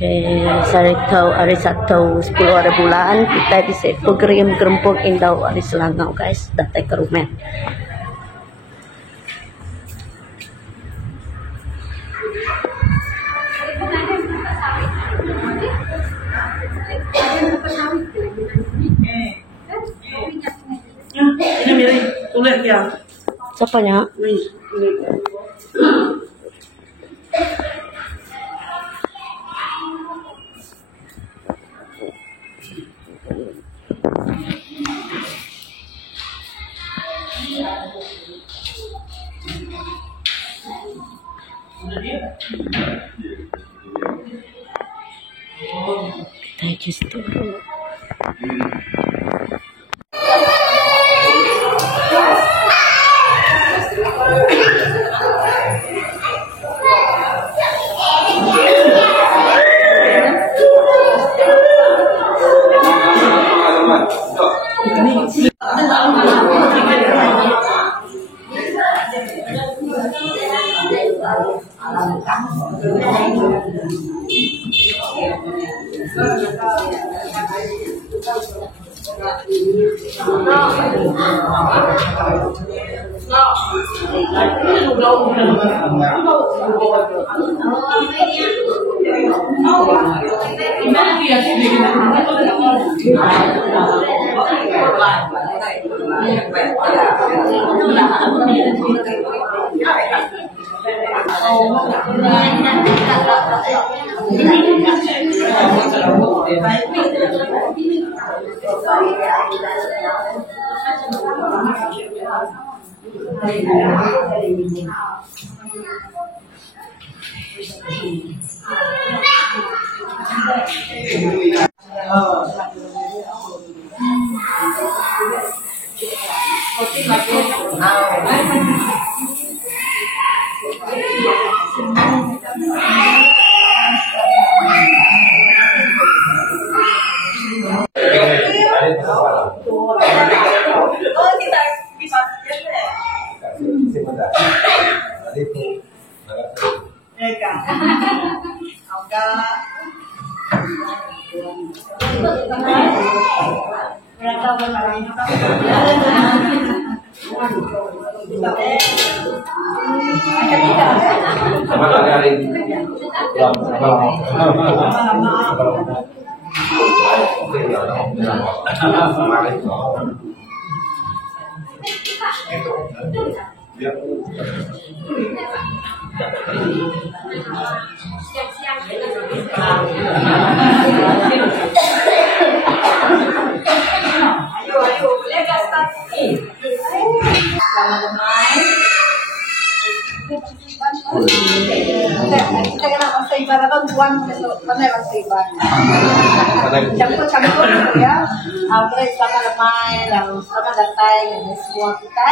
Oke, saya tahu hari Sabtu 10 hari bulan kita bisa program gerempuk indah hari Selangau guys, datang ke rumah. Ini mirip tulis ya. Siapanya? Kita just dulu. Campur-campur ya, average sama lemai dan sama datang ini semua kita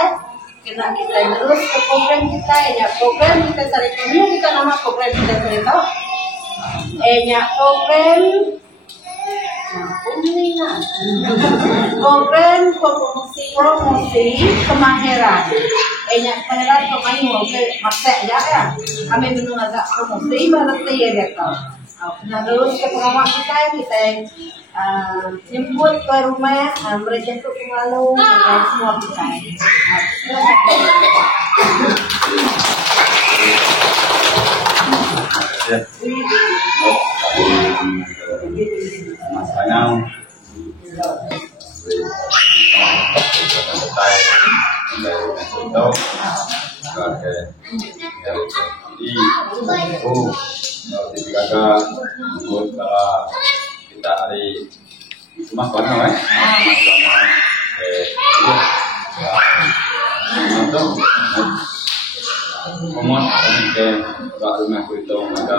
kena kita terus ke program kita ya, program kita cari dulu kita nama program kita cari tahu nya program program promosi kemahiran nya kemahiran kemahin mau ke masa ya kami menunggu agak promosi baru saya dia tahu. Nah terus ke pengawas kita jemput ke rumah, mereka untuk pengalu dan semua kita. Masanya kita hari rumah kawan untuk memuat ke rumah itu ada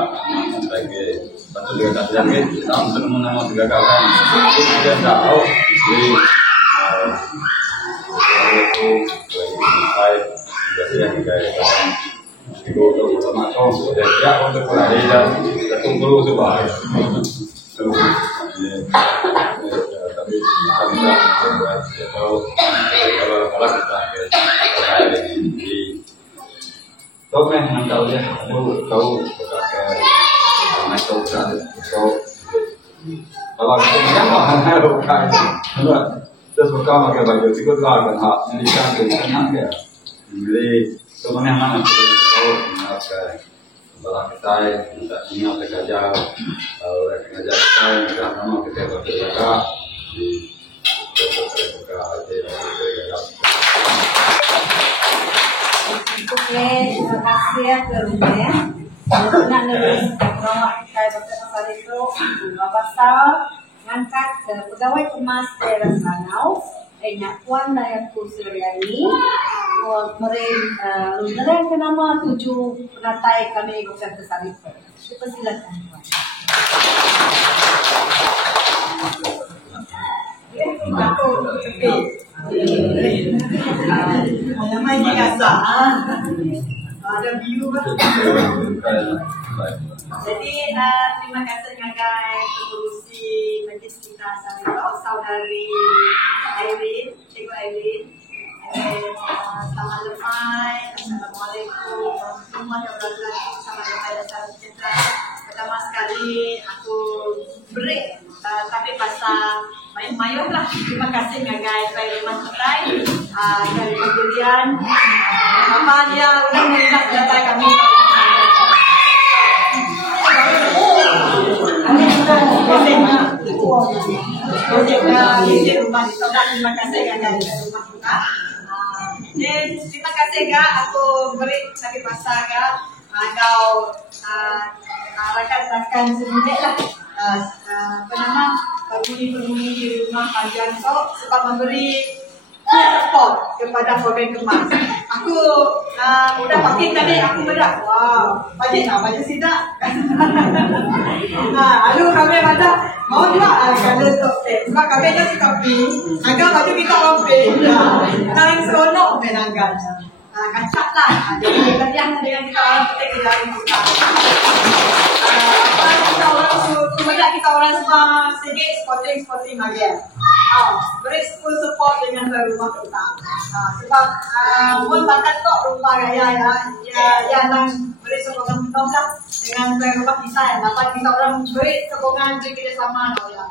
sebagai batu juga kasih kita untuk menama tiga kawan kita tahu di yang kayak itu termasuk ya untuk pelari dan tunggu sebagai tapi kalau kita di Kau yang tahu ya, tahu pakai masuk kan. So kalau kita kan bukan terus buka pakai baju sikut lah kan hak Malaysia tu kan dia. Jadi sebenarnya mana oh okay. Kalau kita ingat kerja kerja kita nama kita bekerja di Oke, terima kasih ya kerunya. Nak nulis program kita bersama itu pasal ngangkat ke pegawai kemas daerah Selangau. Enyak Puan Dayaku Suryani. Mereka ke nama 7 penatai kami Kabupaten Saripun. Silakan Puan. Namanya kasa, ada view kan. Jadi terima kasih ngagai pengurusi majlis kita saudari Airin, Cikgu Airin. Selamat lepas, Assalamualaikum warahmatullahi wabarakatuh. Selamat lepas dan salam sejahtera. Pertama sekali aku break, tapi pasal mayuh lah. Terima kasih ngagai saya rumah cerai dari pembelian. Apa dia udah melihat data kami. Terima kasih ngagai rumah kita. Terima kasih kak, aku beri lagi pasal kak. Kau rakan-rakan semuanya lah. Apa nama penghuni-penghuni di rumah panjang kau sebab memberi support kepada program kemas. Aku udah pakai tadi aku berak. Wow, bajet sidak. Lalu kami baca mau juga kalau untuk sebab kami ada kopi. Agak baju kita kopi. Kalian seronok menangkan. Kacak lah. Jadi kalian dengan kita orang kita tidak buka. Kita orang kemudian kita orang semua sedikit sporting bagian. Beri full support dengan rumah kita. Sebab pun bakat kok rumah gaya ya nang beri sokongan kita lah dengan rumah kita yang dapat kita orang beri sokongan kita sama ya.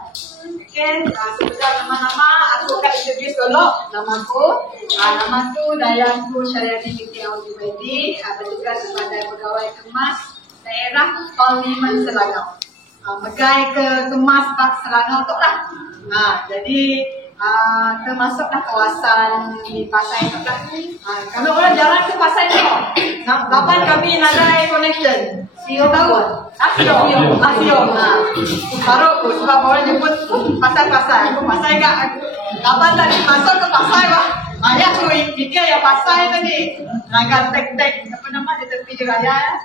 Okay, sudah nama-nama aku akan introduce dulu namaku Dayaku Suryani binti Auzubaidi, bertugas sebagai pegawai kemas daerah Parlimen Selangor. Pegawai kemas Selangor tu lah. Jadi termasuklah kawasan di pasar itu lah. Kami orang jalan ke pasar itu. Dapat kami nagai connection. CEO tahu? CEO. Baru aku sebab orang jemput pasar-pasar. Aku pasar enggak. Dapat tadi masuk ke pasar lah. Ya aku fikir yang pasar tadi. Naga tek-tek apa nama di tepi raya.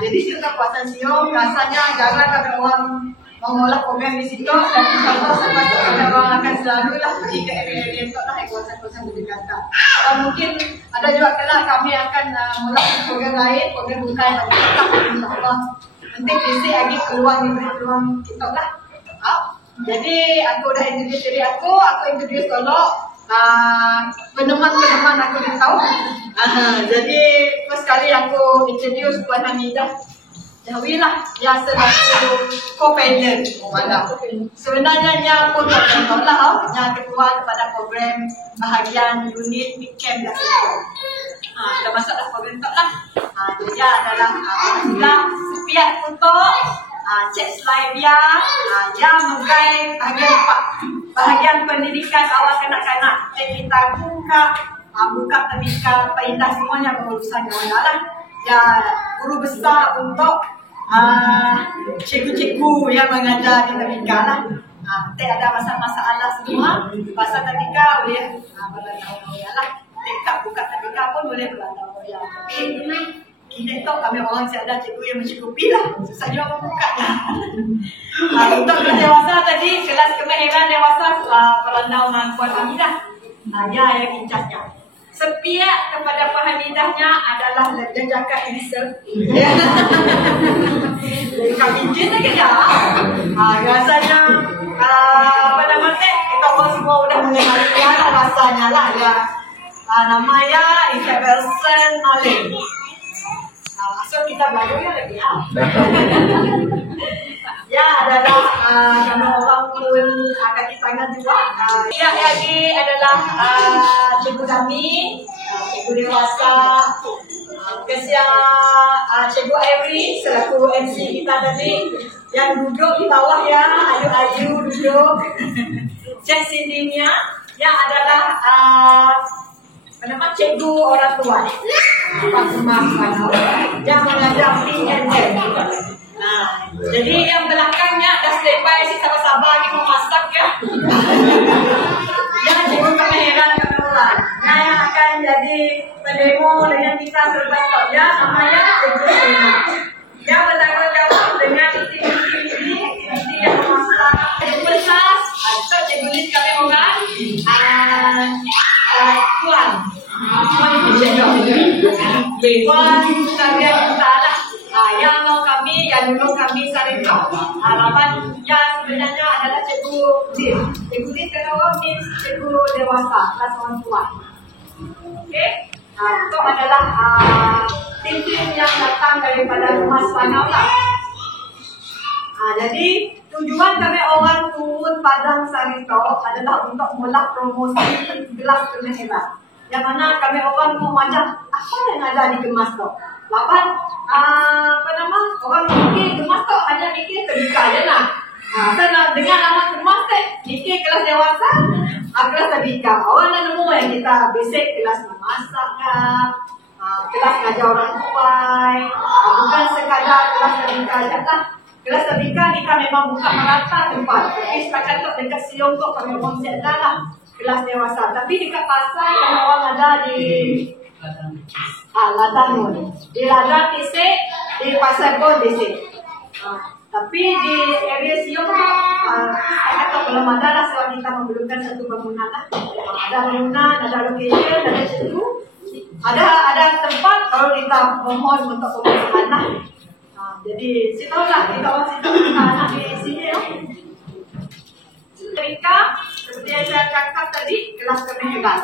Jadi situ kawasan CEO rasanya jarang kami orang mengolah program di situ dan insyaAllah sepatutnya orang akan selalu lah pergi ke area-area itu lah kawasan-kawasan berdekatan. Mungkin ada juga kelak kami akan melakukan program lain, program bukan insyaAllah. Nanti isi lagi keluar diberi peluang kita lah. Jadi aku dah introduce diri aku introduce dulu peneman-peneman aku yang tahu. Jadi first kali aku introduce Puan Hamidah Jawilah yang sebagai co-founder malam. Sebenarnya dia pun contoh lah yang ketua kepada program bahagian unit Bicam dan dah masuklah program tu lah. Dia adalah sepiat untuk cek slide dia. Dia menggai bahagian pendidikan awal kanak-kanak. Jadi kita buka tadika pindah semuanya berurusan dengan lah. Ya guru besar untuk cikgu-cikgu yang mengajar di tadika lah. Tak ada masalah semua. Pasal tadika boleh berlatih lah. Tak buka tadika pun boleh berlatih. Tapi kita tahu kami orang ada cikgu yang mencukupi lah. Susah juga membukanya. Untuk kelas dewasa tadi, kelas kemahiran dewasa perandau dengan Puan Hamidah. Dia yang incasnya. Sepiak kepada Puan Hamidahnya adalah jejaka Elisa. Jadi kami izin lagi dah. Rasanya apa namanya? Kita orang semua sudah mengenali rasanya lah ya. Namanya Isabel Sen Alim. So kita belajar lagi ya. Ya adalah kami orang pun kaki tangan juga. Yang lagi adalah cikgu kami, cikgu dewasa. Kesia Cikgu Avery selaku MC kita tadi yang duduk di bawah ya, aju-aju duduk. Cik Cindy-nya yang adalah cikgu orang tua Pak Rumah yang mengajar PNN. Nah, jadi yang belakangnya dah standby si sabar-sabar lagi mau masak ya. Yang cikgu kemahiran kami ulang. Nah, yang akan jadi pendemo dengan kita berbentuk ya, namanya Cikgu Sena. Yang bertanggung jawab dengan aktiviti yang memasak. Cikgu Lisas, atau Cikgu Lis kami orang, Tuan. Tuan itu cikgu. Tuan kalian kita lah. Yang mau kami, yang dulu kami Sarito. Harapan yang sebenarnya adalah Cikgu Lis. Cikgu Lis kena orang ni Cikgu dewasa, kelas orang tua. Okey, itu adalah tim-tim yang datang daripada Rumah Sepanau lah. Jadi tujuan kami orang turun Padang Sarito adalah untuk mula promosi gelas kemahiran. Yang mana kami orang mau ajak apa yang ada di gemas tu. Lapan orang mikir gemas tu hanya mikir terbuka je lah. Karena dengan nama gemas tu mikir kelas dewasa, kelas terbuka. Orang dah nemu yang kita basic kelas memasak kelas ngajar orang tua, bukan sekadar kelas terbuka je lah. Kelas terbuka ni kan memang buka merata tempat. Tapi setakat tu dekat Siong tu kami konsep dah lah kelas dewasa. Tapi dekat pasar kan orang ada di Ladang ni. Di Ladang Tisik, di Pasar pun Tisik. Tapi di area Siong tu, saya kata belum ada lah sebab kita memerlukan satu bangunan lah. Ada bangunan, ada location, ada situ. Ada tempat kalau kita mohon untuk pemerintahan lah. Jadi, situlah kita orang situ anak di sini ya. Mereka, seperti yang saya cakap tadi, kelas kemahiran.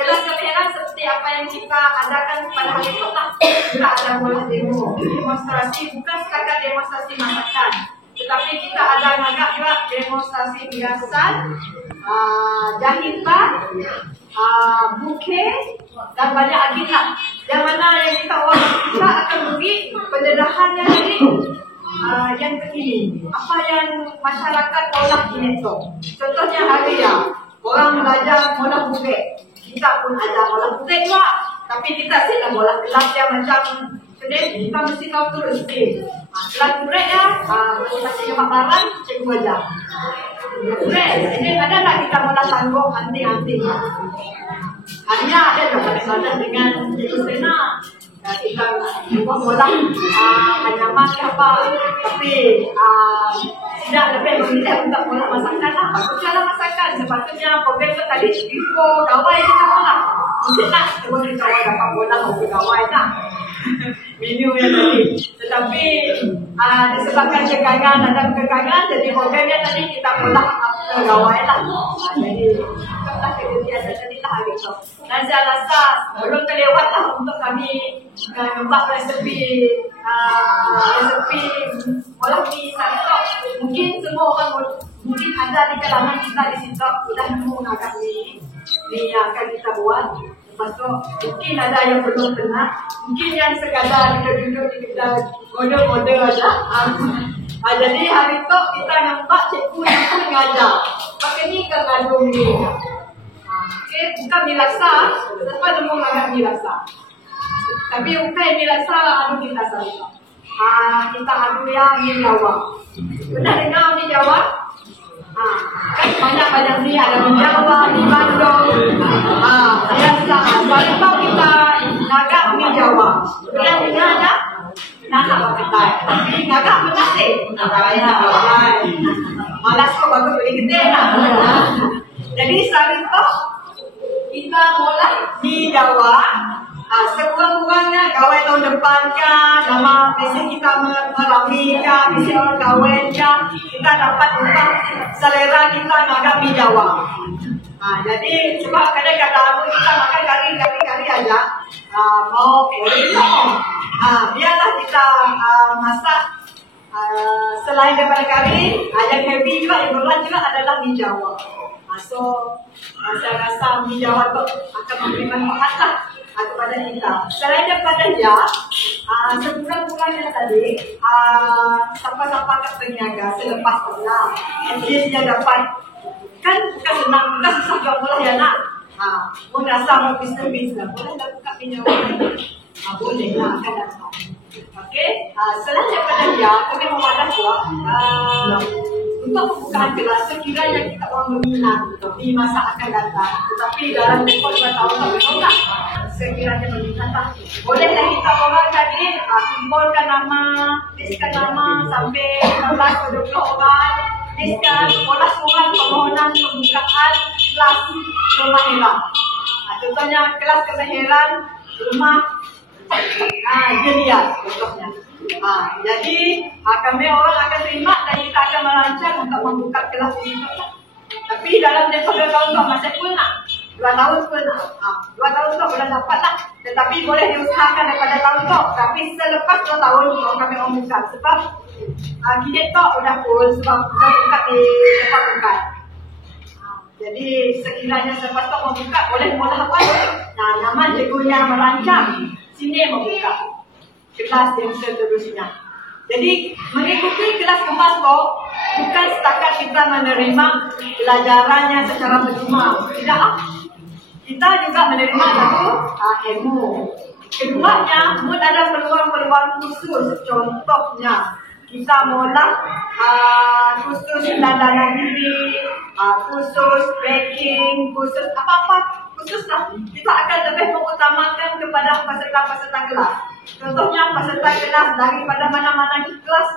Kelas kemahiran seperti apa yang kita adakan pada hari itu lah. Kita ada bola demo, demonstrasi, bukan sekadar demonstrasi masakan. Tetapi kita ada ngagak juga demonstrasi hiasan, jahitan, bukit, dan banyak agenda. Yang mana yang kita akan beri pendedahannya tadi yang begini. Apa yang masyarakat olah ini tu. Contohnya hari ya, orang belajar olah bukit. Kita pun ada olah bukit juga. Tapi kita sedang olah kelas yang macam sedih, kita mesti tahu terus sikit. Kelas bukit ya, masih paparan, cikgu ajar. Bukit, ini ada tak kita olah tanggung anting-anting. Hanya ada kadang-kadang dengan Cikgu Sena kita buat bola anyaman ke apa, tapi tidak lebih memilih untuk bola masakan lah. Cara masakan sepatutnya program tu tadi info kawai kita lah. Mungkin nak cuba kita dapat bola untuk kawai lah. Menu yang tadi. Tetapi disebabkan kekangan dan kekangan, jadi programnya tadi kita bola kawai lah. Jadi itulah kejadian tadi lah gitu. Dan saya rasa belum terlewat lah untuk kami membuat resepi olah mie Sarito. Mungkin semua orang mungkin ada di kalangan kita di situ sudah nemu agak mie yang akan kita buat. Lepas tu mungkin ada yang belum pernah, mungkin yang sekadar duduk di kita mode-mode aja. Jadi hari tu kita nampak cikgu yang pun ngajar. Pakai ni ke ngandung ni. Okay, bukan mie laksa, sebab nemu agak mie laksa. Tapi bukan mie laksa, adu kita Sarito. Kita adu yang mie Jawa. Pernah dengar mie Jawa? Kan banyak-banyak mie, ada mie Jawa, mie Bandung. Biasa, Sarito kita agak mie Jawa. Pernah dengar tak? Nak pakai. Tapi agak pernah sih. Malas kok bagus beli gede lah. Jadi Sarito kita mulai di Jawa. Sekurang-kurangnya kawin tahun depan kan, nama biasa kita merami kan, biasa orang kawin kan, kita dapat ubah selera kita agak di Jawa. Jadi sebab kadang-kadang kita makan kari aja, mau kering tak mau. Biarlah kita masak selain daripada kari, yang heavy juga, yang berat juga adalah mi Jawa. So, saya rasa mi Jawa tu akan memberi manfaat lah kepada kita. Selain daripada sekurang-kurangnya tadi, siapa-siapa kat peniaga selepas bola, at least dia dapat, kan bukan senang, bukan susah jual bola ya nak. Mau rasa mau bisnes boleh tak buka mi Jawa? Boleh lah, akan datang. Okey, selain daripada dia, kami memadah juga untuk pembukaan kelas sekiranya kita orang berminat di masa akan datang. Tetapi dalam tempoh 2 tahun tak menolak. Sekiranya berminat tak, bolehlah kita orang tadi kumpulkan nama, listkan nama sampai 15 ke 20 orang. Listkan pola surat permohonan pembukaan kelas kemahiran. Contohnya kelas kemahiran rumah jelian contohnya. Jadi kami orang akan terima dan kita akan merancang untuk membuka kelas ini. Tapi dalam tempoh 2 tahun tu masih pun nak 2 tahun pun nak 2 tahun tu boleh dapat lah. Tetapi boleh diusahakan daripada tahun tu. Tapi selepas 2 tahun kami orang buka sebab kita tak sudah full sebab sudah buka di tempat buka. Jadi sekiranya selepas tu membuka boleh mula apa? Nama cikgu yang merancang sini membuka kelas yang seterusnya. Jadi mengikuti kelas kemas kok bukan setakat kita menerima pelajarannya secara berjuma. Tidak. Kita juga menerima satu ilmu. Keduanya, mungkin ada peluang-peluang khusus. Contohnya, kita mula khusus dandanan diri, khusus baking, khusus apa-apa. Khusus lah, kita akan lebih mengutamakan kepada peserta-peserta kelas. Contohnya peserta kelas daripada mana-mana kelas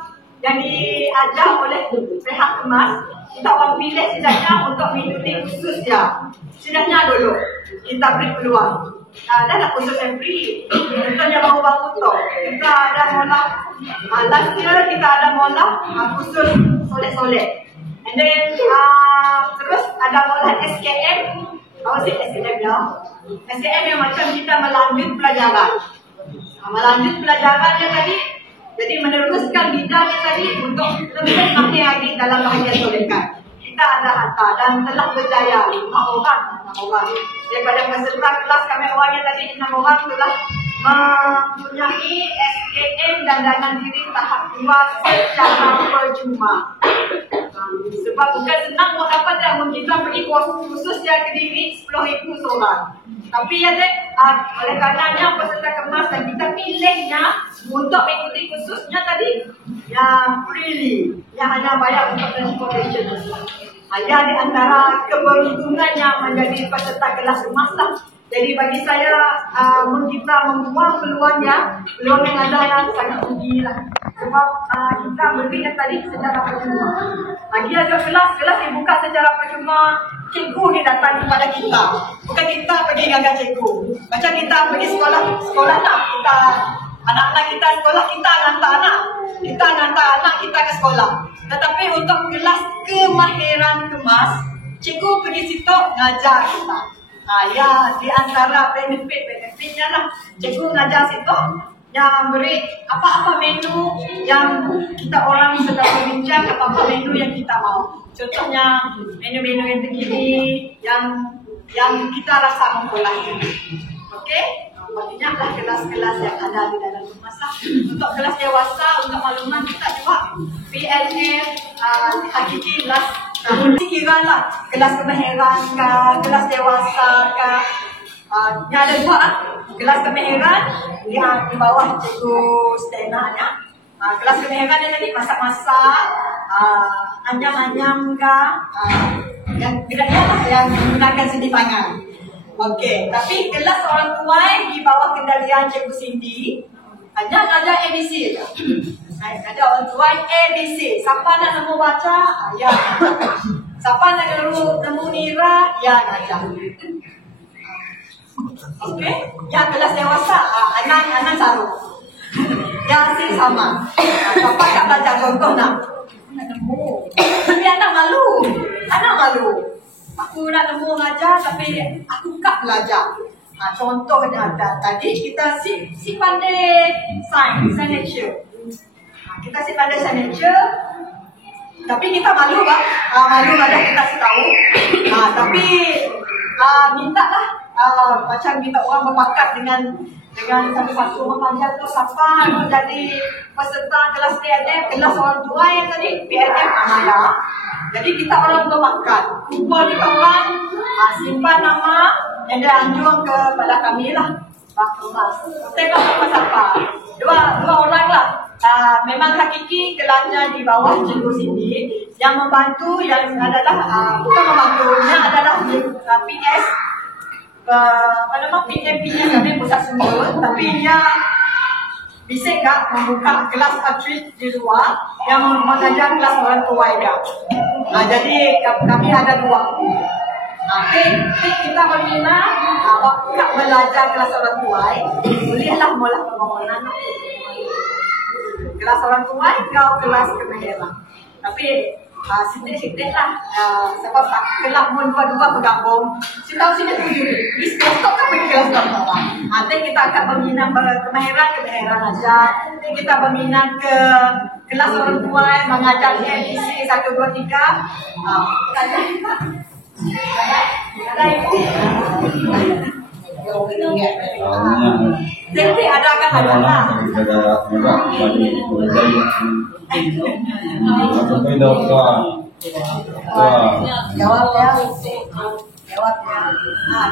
yang diajar oleh pihak kemas, kita orang pilih setidaknya untuk mengikuti khusus dia. Setidaknya dulu, kita beri peluang. Dan khusus yang free. Contohnya baru-baru tu, kita ada mula, last year kita ada mula khusus solek-solek. And then, terus ada mula SKM. Apa sih SKM ya? SKM yang macam kita melanjut pelajaran. Melanjut pelajarannya tadi, jadi meneruskan bidangnya tadi untuk lebih mahir lagi dalam bahagian solekan. Kita ada hantar dan telah berjaya 5 orang. Daripada peserta kelas kami orangnya tadi 6 orang telah mempunyai SKM dan dandanan diri tahap 2 secara percuma. Sebab bukan senang mau dapat yang kita pergi khusus yang Kediri 10,000 seorang. Tapi ya dek, oleh karenanya peserta kemas dan kita pilihnya untuk mengikuti khususnya tadi yang freely, yang hanya bayar untuk transportation. Hanya di antara keberuntungannya menjadi peserta kelas kemas lah. Jadi bagi saya kita membuang peluang yang ada yang sangat tinggi lah. Sebab kita beri yang tadi secara percuma. Lagi ada kelas dibuka secara percuma, cikgu ni datang kepada kita. Bukan kita pergi gagal cikgu. Macam kita pergi sekolah tak, kita anak-anak kita sekolah, kita hantar anak. Kita hantar anak kita ke sekolah. Tetapi untuk kelas kemahiran kemas, cikgu pergi situ ngajar kita. Ya, di antara benefit-benefitnya lah, cikgu ngajar situ yang beri apa-apa menu yang kita orang sedang berbincang, apa-apa menu yang kita mau. Contohnya menu-menu yang terkini yang kita rasa mempunyai. Okey? Banyaklah kelas-kelas yang ada di dalam masa. Untuk kelas dewasa, untuk makluman kita juga PLM, hakiki kelas kira lah kelas kemahiran ke, kelas dewasa ke. Yang ada dua kelas kemahiran yang di bawah cikgu Stenanya. Kelas kemahiran yang tadi masak-masak, anyam-anyam ke, yang yang menggunakan seni tangan. Okey, tapi kelas orang tua di bawah kendalian cikgu Cindy hanya ngajar ABC saja. Ada orang tua ABC. Siapa nak nemu baca? Ya. Siapa nak nemu nira? Ya ngajar. Okey, yang kelas dewasa anak saru. Yang si sama. Siapa tak belajar contoh nak nemu. Tapi anak malu. Aku nak nemu ngajar tapi aku tak belajar. Contohnya tadi kita si pandai signature. Kita si pandai signature. Tapi kita malu kan? Malu ada kita tahu. Tapi mintalah macam kita orang berpakat dengan satu-satu memanjat tu siapa menjadi peserta kelas PNM, kelas orang tua yang tadi PNM Amaya. Jadi kita orang berpakat, kumpul kita orang, simpan nama yang dianjur kepada kami lah. Pak Kemas, tengok siapa? Dua orang lah. Memang hakiki kelasnya di bawah cikgu sini. Yang membantu yang adalah bukan membantunya adalah PS. PMP-nya kami pusat semua, tapi dia bisa tak membuka kelas atlet di luar yang mengajar kelas orang tua dia. Jadi kami ada dua. Kita berminat buka belajar kelas orang tua, bolehlah mula permohonan kelas orang tua kau kelas kemahiran. Tapi sedikit-sedikit lah sebab kelab pun dua-dua bergabung. Kita sini tujuh di stop kan pergi kelas bawah. Nanti kita akan berminat kemahiran aja. Nanti kita berminat ke kelas orang tua mengajar ABC 1, 2, 3. Ada ibu. Jadi ada kan ada. Jawabnya.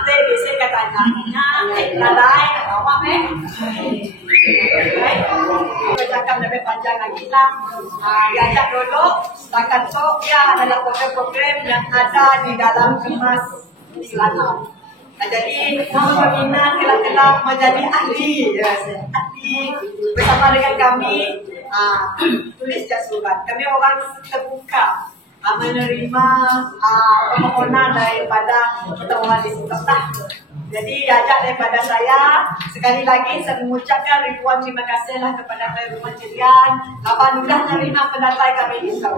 Teh bisa katanya, lalai, apa Bacakan lebih panjang lagi lah. Diajak dulu, setakat itu dia adalah program-program yang ada di dalam kemas Selangor. Jadi berminat kelak-kelak menjadi ahli bersama dengan kami. Tulis surat. Kami orang terbuka menerima permohonan daripada kita orang di situ. Jadi ajak daripada saya sekali lagi saya mengucapkan ribuan terima kasihlah kepada Rumah Cerian. Alhamdulillah menerima pendatai kami di situ.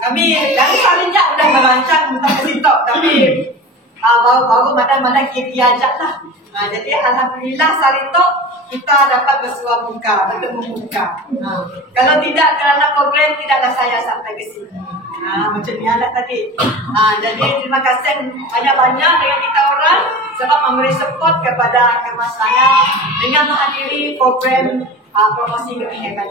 Kami dari Sarinjak sudah merancang untuk ke situ, tapi baru mana-mana kita diajak lah. Jadi alhamdulillah saat itu kita dapat bersua muka, bertemu muka. Kalau tidak kerana program tidaklah saya sampai ke sini. Macam ni alat tadi. Jadi terima kasih banyak-banyak dengan kita orang sebab memberi support kepada kemas saya dengan menghadiri program promosi kemahiran.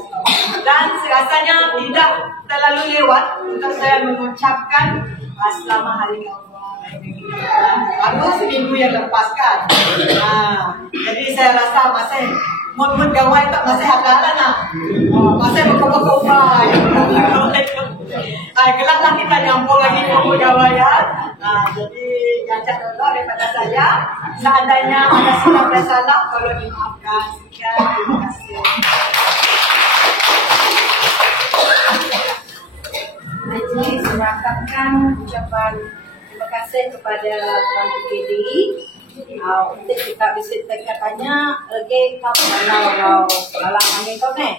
Dan serasanya tidak terlalu lewat untuk saya mengucapkan selamat hari Allah. Baru seminggu yang lepas kan. Jadi saya rasa masih mood gawai tak masih hafal nak. Masih berkobar-kobar. Kelaklah kita nyambung lagi mood gawai ya. Jadi jajak dulu daripada saya. Seandainya ada silap dan salah, tolong dimaafkan. Sekian, terima kasih. Jadi saya akan ucapan terima kasih kepada Tuan PKD untuk kita bisa tanya lagi kalau kami kau ni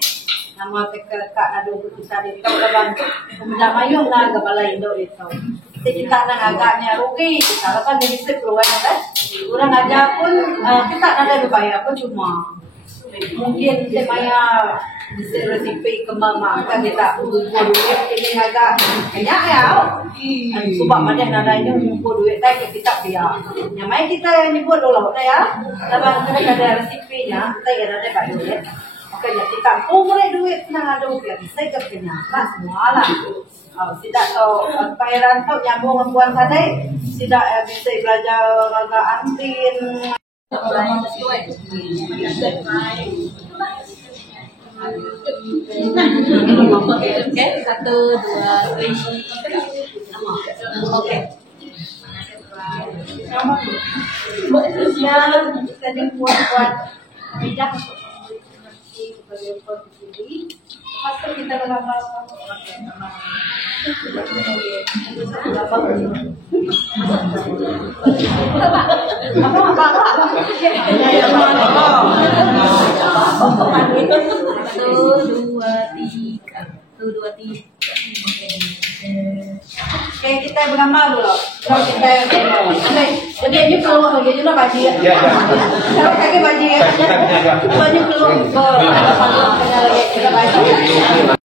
nama Kak Nado kita di kau dalam pemuda mayung lah kepala Indo itu. Kita nak agaknya rugi, kita kan jadi sepuluhan kan. Orang aja pun kita ada bayar pun cuma mungkin semaya bisa resipi ke mama kan kita butuh duit ini agak banyak ya. Sebab macam nadanya butuh duit lagi kita biar. Yang main kita nyebut dulu ya. Kalau kita ada resipinya, kita ada banyak duit. Makanya kita mulai duit senang ada biar bisa kepenyang semua lah. Tidak tahu bayaran tu nyambung membuat tadi tidak bisa belajar agak antin. Okay, 1, 2, 3. Okay. Seterusnya kita buat bidak Lepas kita berlama Oke, kita beramal dulu. Kita Jadi ini keluar lagi juga baju ya. Ya, ya. Kalau pakai baju ya. Kita punya juga. Baju keluar. Oh, ada lagi kita baju.